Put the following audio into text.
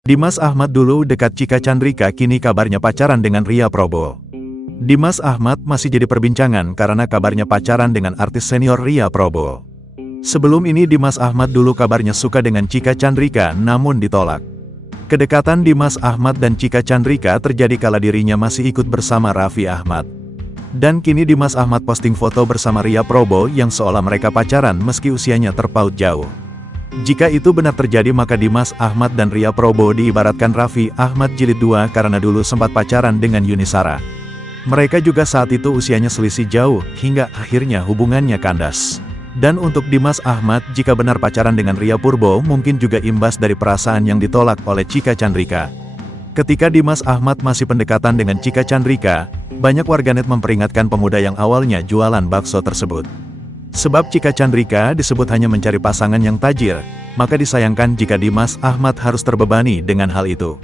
Dimas Ahmad dulu dekat Cika Chandrika, kini kabarnya pacaran dengan Ria Prabowo. Dimas Ahmad masih jadi perbincangan karena kabarnya pacaran dengan artis senior Ria Prabowo. Sebelum ini Dimas Ahmad dulu kabarnya suka dengan Cika Chandrika namun ditolak. Kedekatan Dimas Ahmad dan Cika Chandrika terjadi kala dirinya masih ikut bersama Raffi Ahmad. Dan kini Dimas Ahmad posting foto bersama Ria Prabowo yang seolah mereka pacaran meski usianya terpaut jauh. Jika itu benar terjadi, maka Dimas Ahmad dan Ria Prabowo diibaratkan Raffi Ahmad jilid 2 karena dulu sempat pacaran dengan Yuni Shara. Mereka juga saat itu usianya selisih jauh, hingga akhirnya hubungannya kandas. Dan untuk Dimas Ahmad, jika benar pacaran dengan Ria Prabowo mungkin juga imbas dari perasaan yang ditolak oleh Cika Chandrika. Ketika Dimas Ahmad masih pendekatan dengan Cika Chandrika, banyak warganet memperingatkan pemuda yang awalnya jualan bakso tersebut. Sebab Cika Chandrika disebut hanya mencari pasangan yang tajir, maka disayangkan jika Dimas Ahmad harus terbebani dengan hal itu.